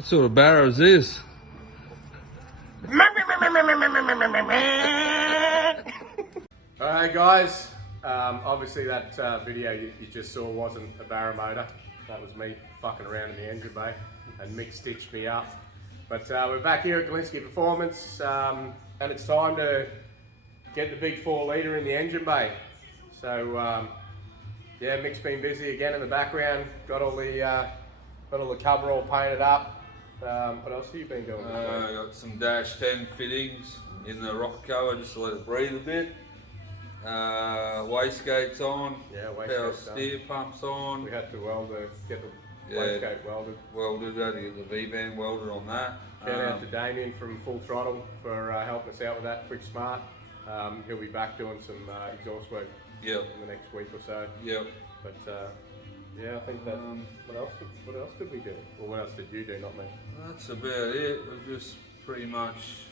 What sort of barrow is this? Alright guys, obviously that video you just saw wasn't a barrow motor. That was me fucking around in the engine bay and Mick stitched me up. But we're back here at Galinsky Performance and it's time to get the big 4 litre in the engine bay. So yeah, Mick's been busy again in the background, got all the cover all painted up. What else have you been doing? I got some dash 10 fittings in the rocker cover just to let it breathe a bit. Wastegates on, power steer pumps on. We had to get the wastegate welded. Had to get the V-band welded on that. Shout out to Damien from Full Throttle for helping us out with that, quick smart. He'll be back doing some exhaust work in the next week or so. But yeah, I think that. What else did we do? Or what else did you do? Not me. That's about it. We've just pretty much.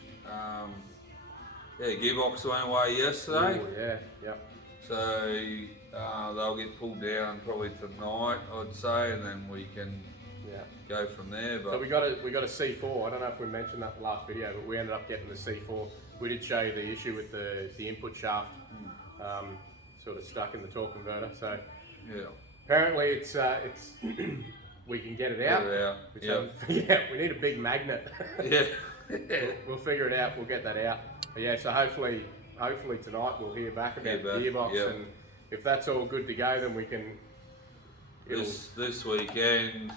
Gearbox went away yesterday. Ooh, So they'll get pulled down probably tonight, I'd say, and then we can go from there. But so we got a C4. I don't know if we mentioned that in the last video, but we ended up getting the C4. We did show you the issue with the input shaft, sort of stuck in the torque converter. So apparently it's we can get it out. We need a big magnet. We'll figure it out. We'll get that out. But yeah, so hopefully tonight we'll hear back about the gearbox, and if that's all good to go, then we can. This weekend,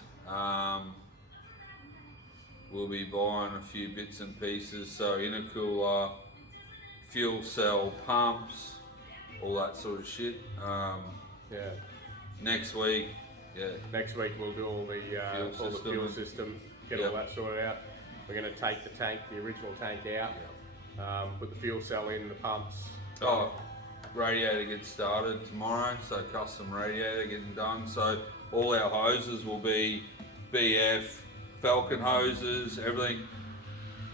we'll be buying a few bits and pieces. So intercooler, fuel cell pumps, all that sort of shit. Next week we'll do all the fuel system, get all that sorted out. We're going to take the original tank out. Put the fuel cell in, the pumps. Radiator gets started tomorrow, so custom radiator getting done. So all our hoses will be BF, Falcon hoses, everything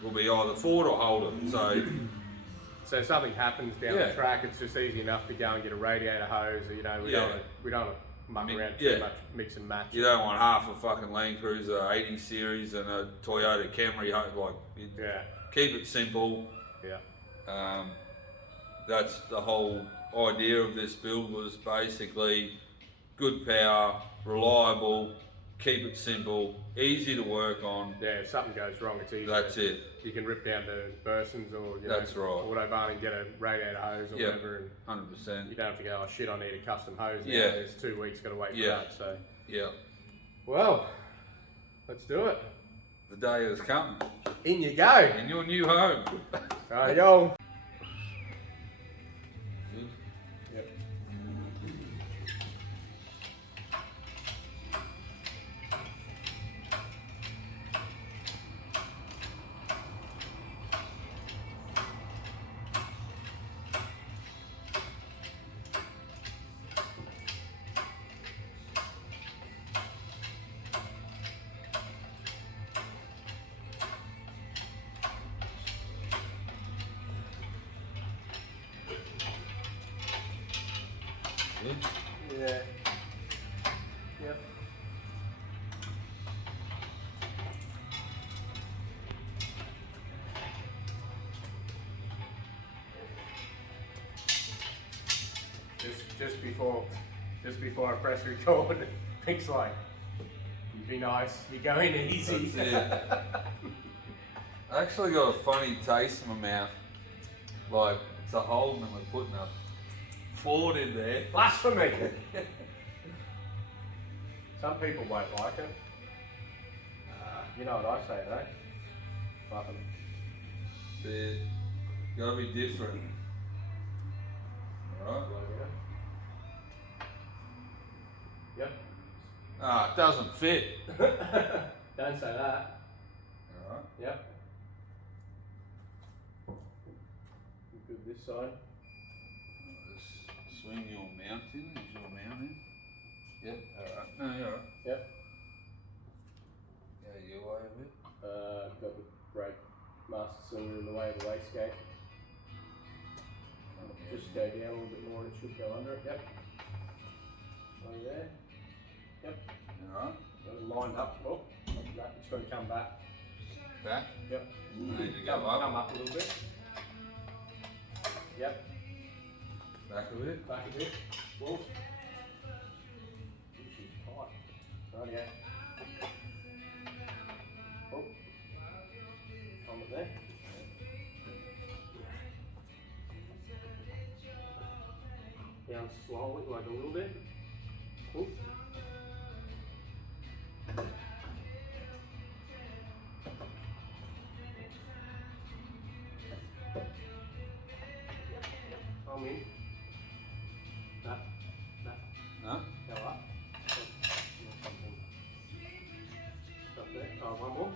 will be either Ford or Holden. So if something happens down the track, it's just easy enough to go and get a radiator hose. You know, we don't want to muck around too much, mix and match. You don't want half a fucking Land Cruiser 80 series and a Toyota Camry hose. Keep it simple. That's the whole idea of this build, was basically good power, reliable, keep it simple, easy to work on. Yeah, if something goes wrong, it's easy. That's it. You can rip down to Burson's or Autobahn and get a radiator hose or whatever. And 100%. You don't have to go, oh shit, I need a custom hose now. There's 2 weeks, got to wait for that. So well, let's do it. The day is coming. In you go. In your new home. Alright, yo. Yeah. Yep. Just before I press record, Pink's like, "You be nice. You're going easy." That's it. I actually got a funny taste in my mouth. Like it's a Holden and we're putting a Ford in there. Blasphemy! Some people won't like it. You know what I say, though? Fucking. See, gotta be different. Alright? Yep. It doesn't fit. Don't say that. Alright. Yep. Good this side. Swing your mount in. Is your mount in? Yep. Alright. No, you're alright. Yep. Go your way a bit. Got the brake master cylinder in the way of the wastegate. Just go down a little bit more and it should go under it. Yep. Over there. Yep. Alright. Got it lined up. Oh, that it's got to come back. Back? Yep. Need to go up. Come up a little bit. Yep. Back a bit. Back a bit. Wolf. She's tight. Right, yeah. Oh. Hold it there. Down slowly, like a little bit. Cool. Come in. That. Huh? Go up. Stop there. Oh, one more.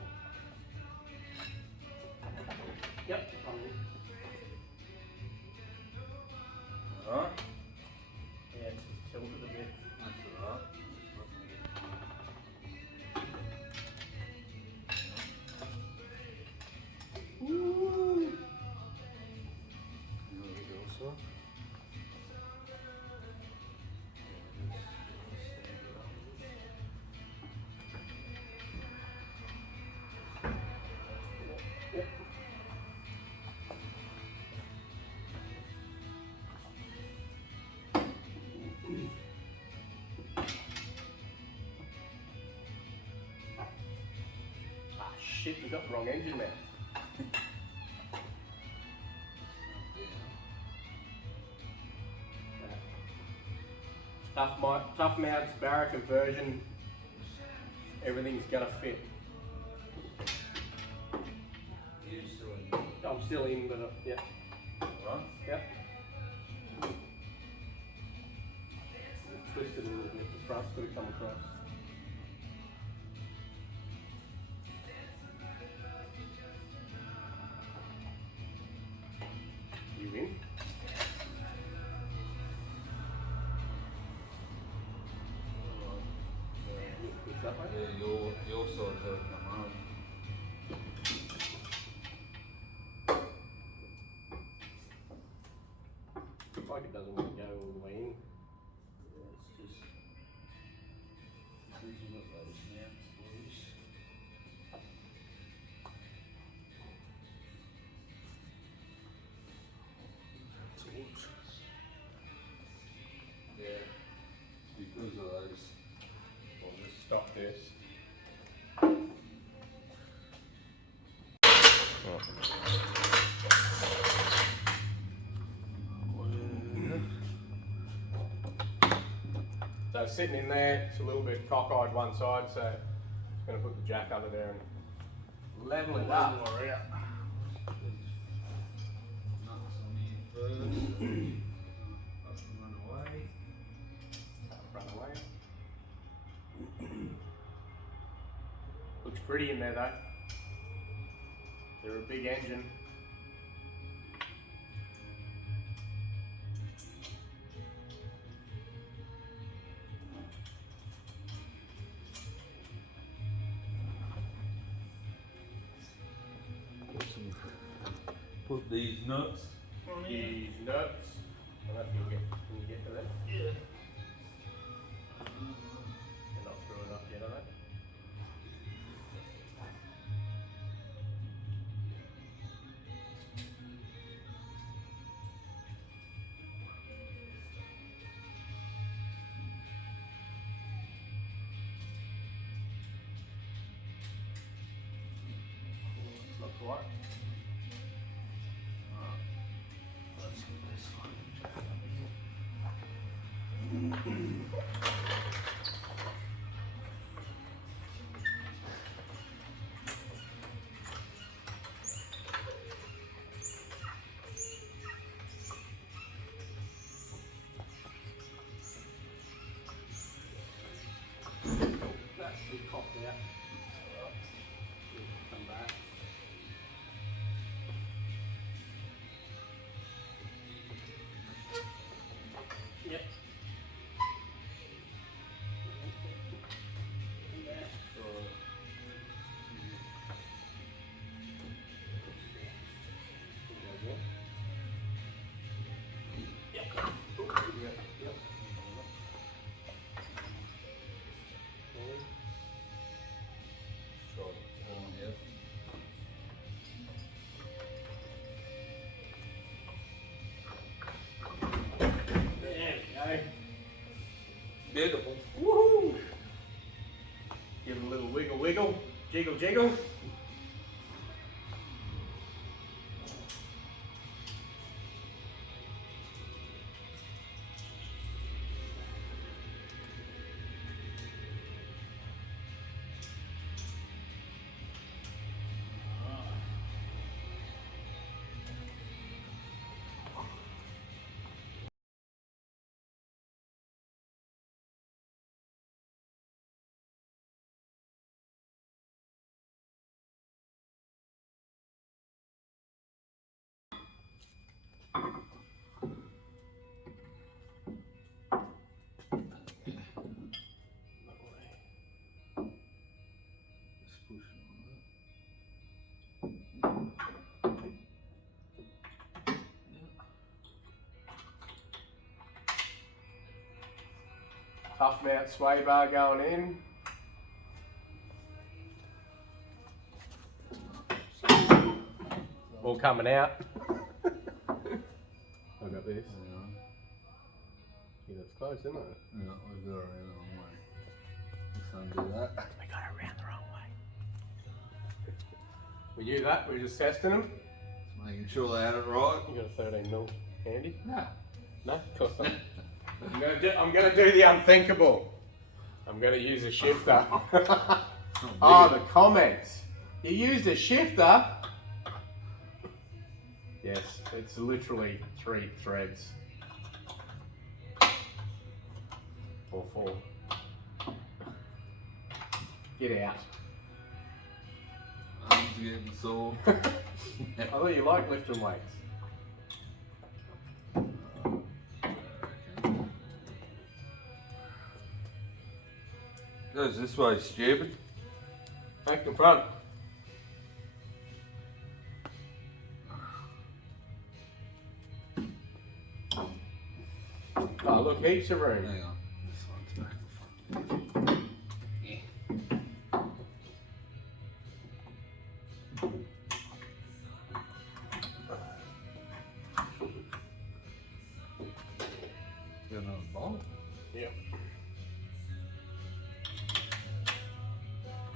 Yep. Come in. Alright. Yeah, tilt it a bit. That's alright. Woo! Also. Yep. Ah shit, we got the wrong engine there. Tough mounts, Barra conversion, everything's gonna fit. You're still in. I'm still in, but yeah. Alright. Yep. Twist it a little bit, the front's got to come across. You in? Push that way? Yeah, your side's open at the moment. Looks like it doesn't want to go all the way in. Yeah, it's just. Since you've got those mounts loose. Yeah. Because of those. We'll just stop this. So sitting in there, it's a little bit cockeyed one side, so I'm going to put the jack under there and level it up. Nuts on here first. Up and run away. Run away. Looks pretty in there though. They're a big engine. Put these nuts on here. These nuts. I don't know if you'll get, can you get to them? Yeah. They're not through enough yet, are they? Not quite. Let's get this one. That's the top there. Come back. Yep. Give it a little wiggle wiggle, jiggle jiggle. Just push it Tough mount sway bar going in. All coming out. I got this. Yeah, that's close, isn't it? Yeah, we got it around the wrong way. Let's undo that. We got it around the wrong way. We knew that, we were just testing them. Just making sure they had it right. You got a 13 mil handy? No. No, of course not. I'm gonna do the unthinkable. I'm gonna use a shifter. Oh, the comments. You used a shifter? Yes, it's literally 3 threads. Or 4. Get out. Arms are getting sore. I thought you liked lifting weights. Goes this way, stupid. Back to front. Oh, look, heaps of room. Hang on. This one's back to front. Yeah. Got another bolt? Yeah.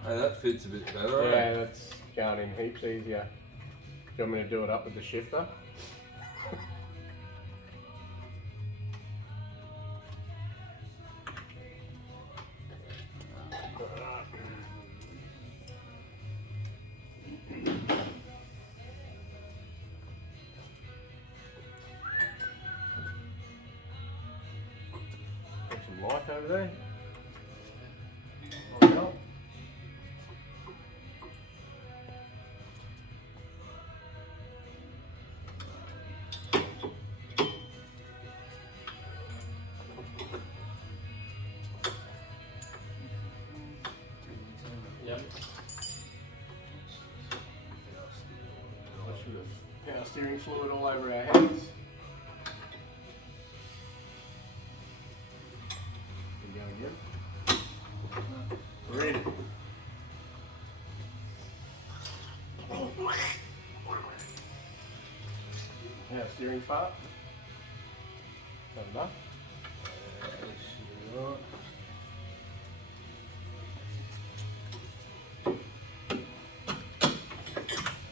Hey, that fits a bit better, Yeah, eh? that's going in heaps easier. Do you want me to do it up with the shifter? Put some light over there. Oh, no. Yep. Power steering fluid all over our heads. We go again. We're in. Power steering fart. Not enough.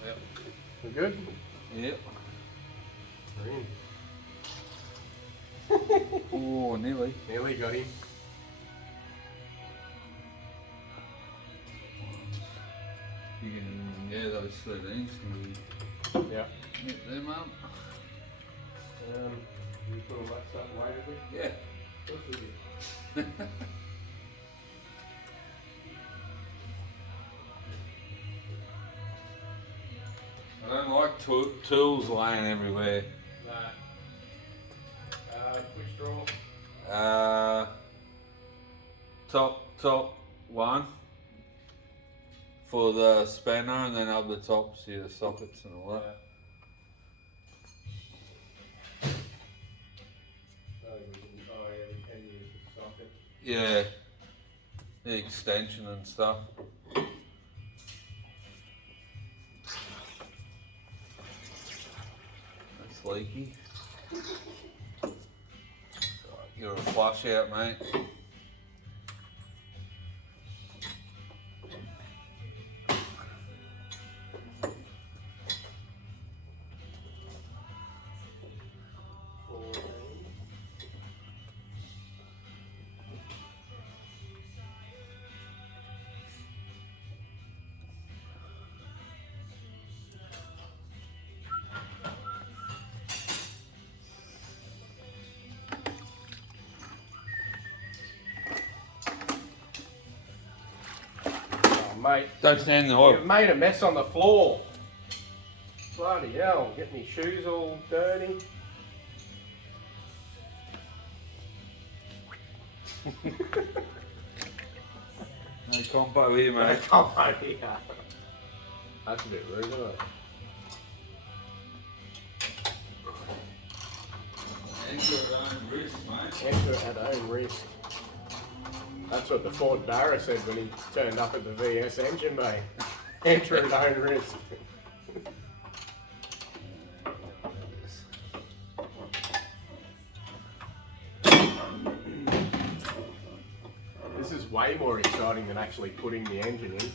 Yep. We good? Yep. We're in. Oh, nearly. Nearly got him. You can, yeah, those 13s can Yeah. be, hit them up. You put all that stuff away with me? Yeah. Of course we did. I don't like tools laying everywhere. No. Which drawer? Top one for the spanner, and then up the top see the sockets and all that. Oh yeah, we can use the socket. Yeah, the extension and stuff. That's leaky. Give it a flush out, mate. mate. Don't stand in the You've oil. made a mess on the floor. Bloody hell, getting my shoes all dirty. No combo here, mate. Come on here. That's a bit rude, isn't it? Enter at own risk, mate. Enter at own risk. That's what the Ford Barra said when he turned up at the VS engine bay. Enter at own risk. This is way more exciting than actually putting the engine in.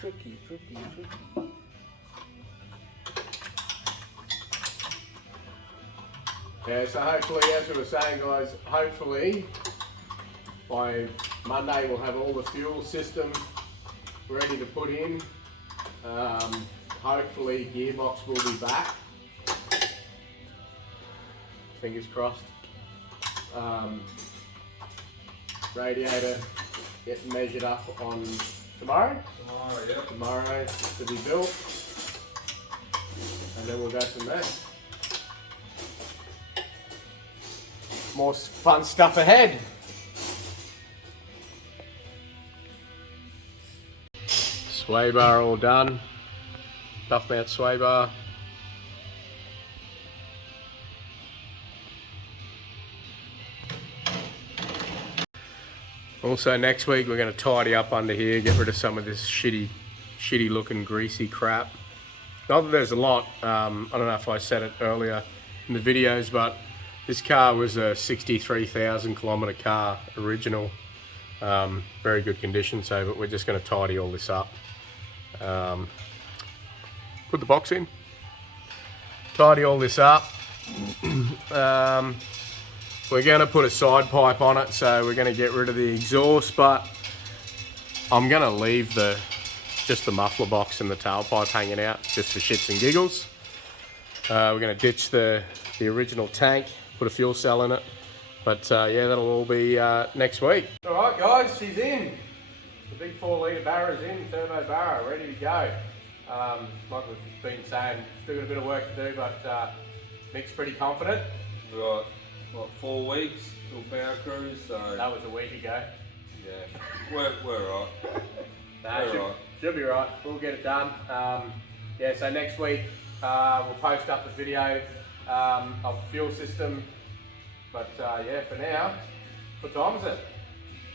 Tricky. Yeah, so hopefully, as we were saying, guys, hopefully by Monday we'll have all the fuel system ready to put in. Hopefully gearbox will be back. Fingers crossed. Radiator getting measured up on tomorrow. Tomorrow to be built. And then we'll go from there. More fun stuff ahead. Sway bar all done. Buff mount sway bar. Also next week we're going to tidy up under here, get rid of some of this shitty looking greasy crap. Not that there's a lot, I don't know if I said it earlier in the videos, but this car was a 63,000 kilometre car, original. Very good condition, so but we're just going to tidy all this up. Put the box in, tidy all this up. We're going to put a side pipe on it, so we're going to get rid of the exhaust, but I'm going to leave just the muffler box and the tailpipe hanging out, just for shits and giggles. We're going to ditch the original tank, put a fuel cell in it, but yeah, that'll all be next week. All right, guys, she's in. The big 4 litre Barra's in, turbo Barra, ready to go. Like we've been saying, still got a bit of work to do, but Mick's pretty confident. Right. What, 4 weeks till PowerCruise, so... That was a week ago. Yeah, we're right. Nah, should be right. We'll get it done. Yeah, so next week we'll post up the video of the fuel system. But yeah, for now, what time is it?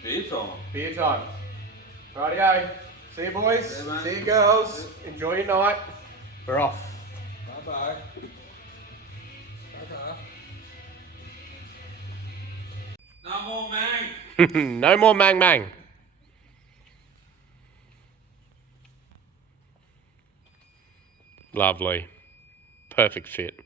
Beer time. Beer time. Rightio. See you boys. See you, mate. See you girls. Enjoy your night. We're off. Bye-bye. No more mang. No more mang mang. Lovely. Perfect fit.